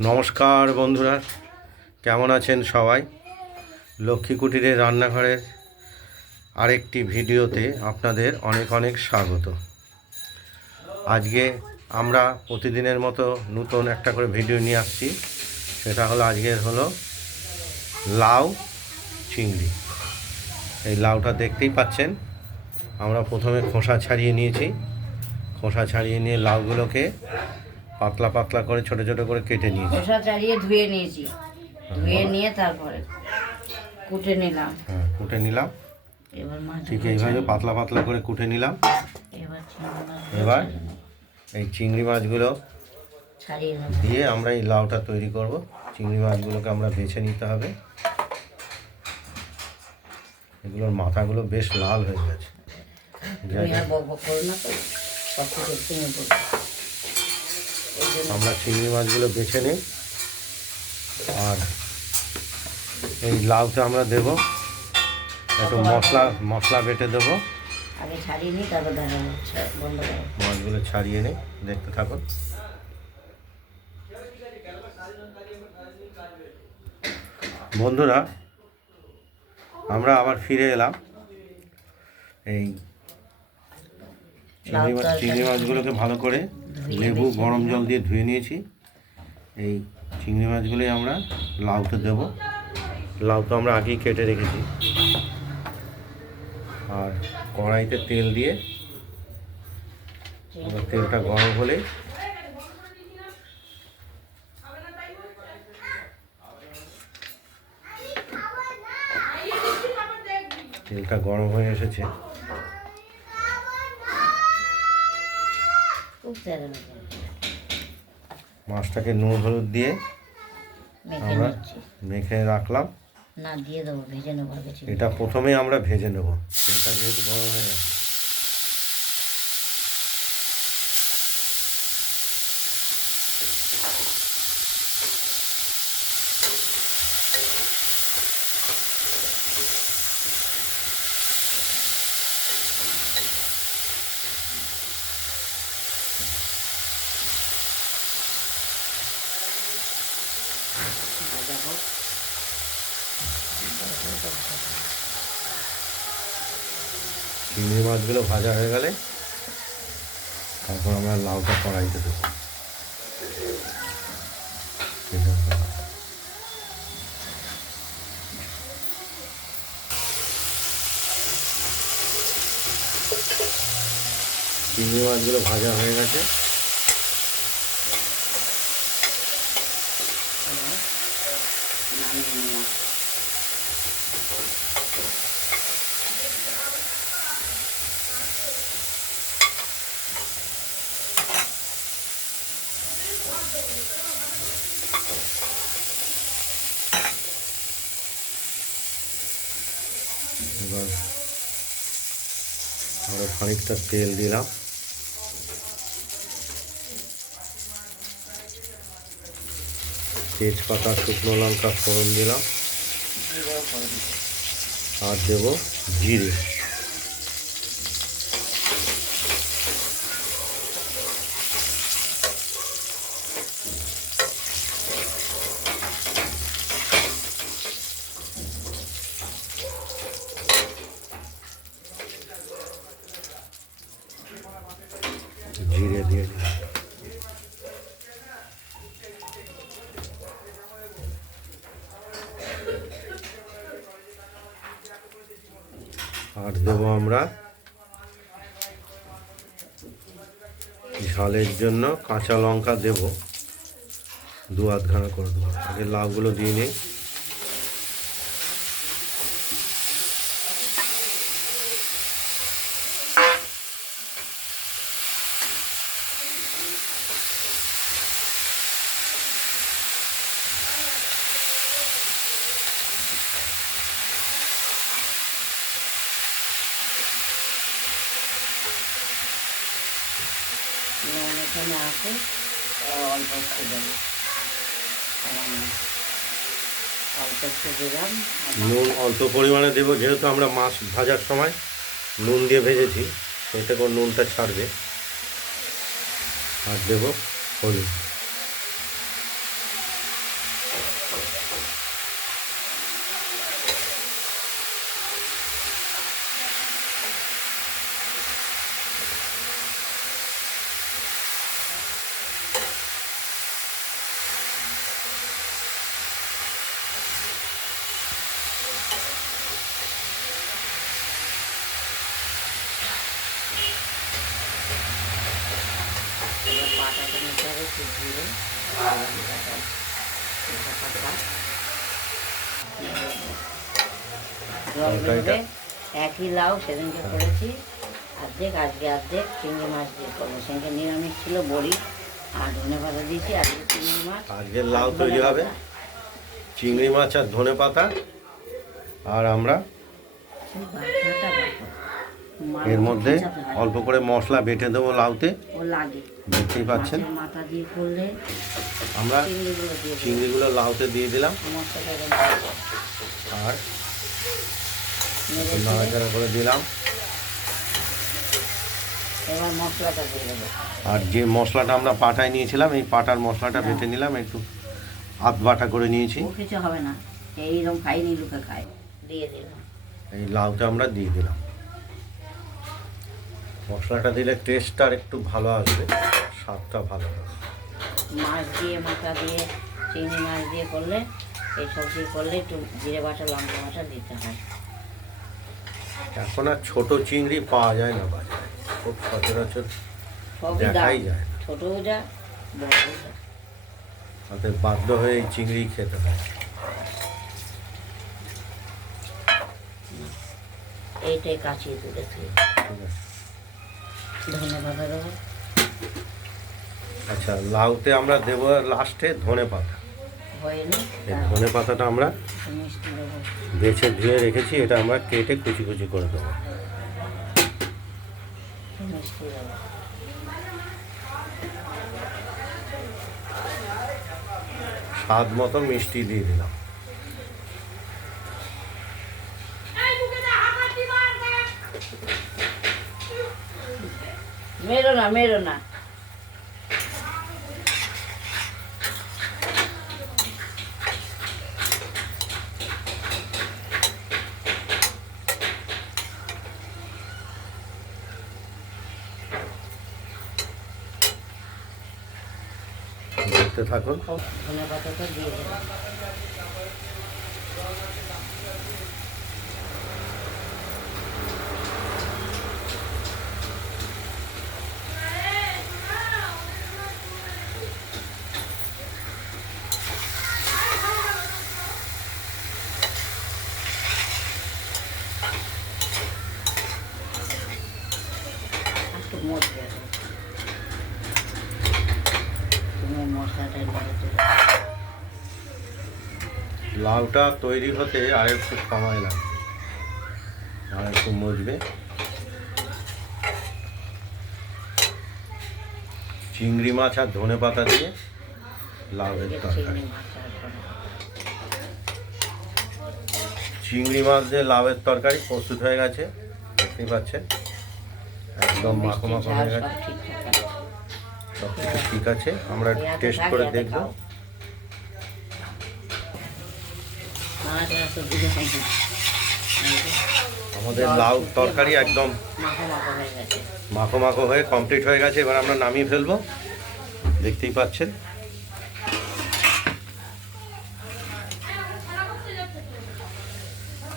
নমস্কার বন্ধুরা, কেমন আছেন সবাই? লক্ষ্মী কুটিরের রান্নাঘরের আরেকটি ভিডিওতে আপনাদের অনেক অনেক স্বাগত। আজকে আমরা প্রতিদিনের মতো নতুন একটা করে ভিডিও নিয়ে আসছি। সেটা হলো আজকের হলো লাউ চিংড়ি। এই লাউটা দেখতেই পাচ্ছেন, আমরা প্রথমে খোসা ছাড়িয়ে নিয়েছি। খোসা ছাড়িয়ে নিয়ে লাউগুলোকে পাতলা পাতলা করে ছোট ছোট করে কেটে নিয়েছি। খোসা চালিয়ে ধুয়ে নিয়েছি। ধুয়ে নিয়ে তারপরে কুটে নিলাম। হ্যাঁ কুটে নিলাম। এবার ঠিক এইভাবে পাতলা পাতলা করে কুটে নিলাম। এবার এই চিংড়ি মাছগুলো ছাড়িয়ে দিয়ে আমরা এই লাউটা তৈরি করব। চিংড়ি মাছগুলোকে আমরা বেছে নিতে হবে। এগুলোর মাথাগুলো বেশ লাল হয়ে গেছে। আমরা চিংড়ি মাছগুলো বেছে নিই। আর এই লাউতে আমরা দেব। একটু মশলা মশলা বেটে দেবো। আগে ছাড়িয়ে নিই তারপর মাছগুলো ছাড়িয়ে নিই দেখতে থাকুন। বন্ধুরা আমরা আবার ফিরে এলাম। এই চিংড়ি মাছগুলোকে ভালো করে লেবু গরম জল দিয়ে ধুয়ে নিয়েছি। এই চিংড়ি মাছগুলোই আমরা লাউতে দেব। লাউ তো আমরা আগেই কেটে রেখেছি। আর কড়াইতে তেল দিয়ে তেলটা গরম হলে তেলটা গরম হয়ে এসেছে। মাছটাকে নুন হলুদ দিয়ে মেখে আমরা মেখে রাখলাম। না দিয়ে দেবো ভেজে নেব এটা প্রথমেই আমরা ভেজে নেব। তেলটা যেহেতু গরম হয়ে গেছে। চিংড়ি মাছগুলো ভাজা হয়ে গেলে তারপর আমরা লাউটা কড়াইতে দেবো চিংড়ি মাছগুলো ভাজা হয়ে গেছে। এবার আমরা খানিকটা তেল দিলাম তেজপাতা শুকনো লঙ্কা ফোড়ন দিলাম। আর দেবো জিরে দিয়ে দিলাম আর দেবো আমরা। ঝালের জন্য কাঁচা লঙ্কা দেব। দু আধখানা করে দেবো। আগে লাউগুলো দিয়ে নিই। নুন আছে অল্প একটু দেবো। অল্প একটু দিলাম নুন অল্প পরিমাণে দেবো যেহেতু আমরা মাছ ভাজার সময় নুন দিয়ে ভেজেছি সেটা করে নুনটা ছাড়বে। আর দেবো হলুদ। একটু জিরে একই লাউ সেদিনকে করেছি। অর্ধেক আজকে অর্ধেক চিংড়ি মাছ দিয়ে করব। সেদিনকে নিরামিষ ছিল বড়ি আর ধনে পাতা দিয়েছি আজকে চিংড়ি মাছ। আজকে লাউ তৈরি হবে। চিংড়ি মাছ আর ধনে পাতা। আর আমরা? এর মধ্যে অল্প করে মশলা বেটে দেবো লাউতে। দেখতেই পাচ্ছেন? আমরা চিংড়িগুলো লাউতে দিয়ে দিলাম। আর নাড়াচাড়া করে দিলাম। আর যে মশলাটা আমরা পাটায় নিয়েছিলাম এই পাটার মশলাটা বেটে নিলাম একটু হাত বাটা করে নিয়েছি। কিছু হবে না। এইরকম খাইনি লোকে খায়। দিয়ে দিলাম। এই লাউতে আমরা দিয়ে দিলাম। মশলাটা দিলে টেস্টটা আর একটু ভালো আসবে স্বাদটা ভালো হবে। মাছ দিয়ে মাথা দিয়ে চিংড়ি মাছ দিয়ে করলে এই সবজি করলে একটু জিরে বাটা লঙ্কা বাটা দিতে হয়। এখন আর ছোট চিংড়ি পাওয়া যায় না বাজারে খুব সচরাচর দেখাই যায় না। ছোটও যা অতএব বাধ্য হয়ে এই চিংড়ি খেতে হয়। এইটাই কাচিয়ে তুলেছি। ঠিক আছে। ধনে পাতা দেবো আচ্ছা লাউতে আমরা দেবো লাস্টে ধনে পাতা। এই ধনে পাতাটা আমরা বেছে ধুয়ে রেখেছি এটা আমরা কেটে কুচি কুচি করে দেবো। স্বাদ মতো মিষ্টি দিয়ে দিলাম। না মেরো না দেখতে থাকুন ধনে পাতাটা দিয়ে দেবো একটু মোট দেবো তুমি মশলাটা লাউটা তৈরি হতে আর একটু সময় লাগবে আর একটু মজবে। চিংড়ি মাছ আর ধনে পাতা দিয়ে লাউয়ের তরকারি। চিংড়ি মাছ দিয়ে লাউয়ের তরকারি প্রস্তুত হয়ে গেছে। দেখতেই পাচ্ছেন? একদম মাখো মাখো হয়ে গেছে। সব কিছু ঠিক আছে আমরা টেস্ট করে দেখব। আমাদের লাউ তরকারি একদম মাখো মাখো হয়ে কমপ্লিট হয়ে গেছে এবার আমরা নামিয়ে ফেলব। দেখতেই পাচ্ছেন।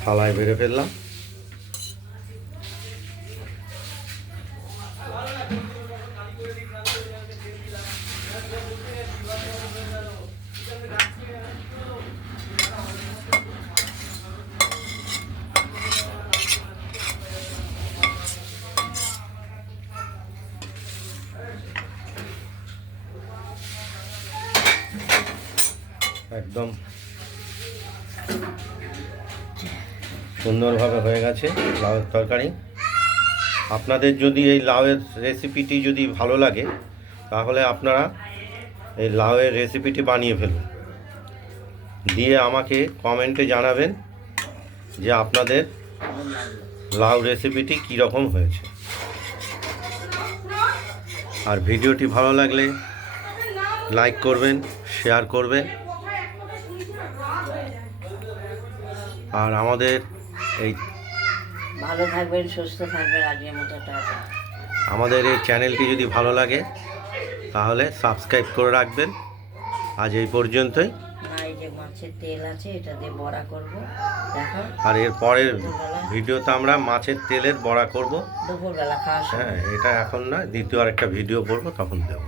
থালায় বেড়ে ফেললাম। একদম সুন্দরভাবে হয়ে গেছে লাউয়ের তরকারি। আপনাদের যদি এই লাউয়ের রেসিপিটি যদি ভালো লাগে, তাহলে আপনারা এই লাউয়ের রেসিপিটি বানিয়ে ফেলুন। দিয়ে আমাকে কমেন্টে জানাবেন যে আপনাদের লাউ রেসিপিটি কীরকম হয়েছে। আর ভিডিওটি ভালো লাগলে লাইক করবেন শেয়ার করবেন। আর আমাদের এই ভালো থাকবেন সুস্থ থাকবেন আজকের মতো টাটা। আমাদের এই চ্যানেলটি যদি ভালো লাগে তাহলে সাবস্ক্রাইব করে রাখবেন। আজ এই পর্যন্তই। এই যে মাছের তেল আছে এটা দিয়ে বড়া করব। দেখো। আর এর পরের ভিডিওতে আমরা মাছের তেলের বড়া করব। দুপুরবেলা সময়। হ্যাঁ এটা এখন না দ্বিতীয় আরেকটা ভিডিও করব তখন দেবো।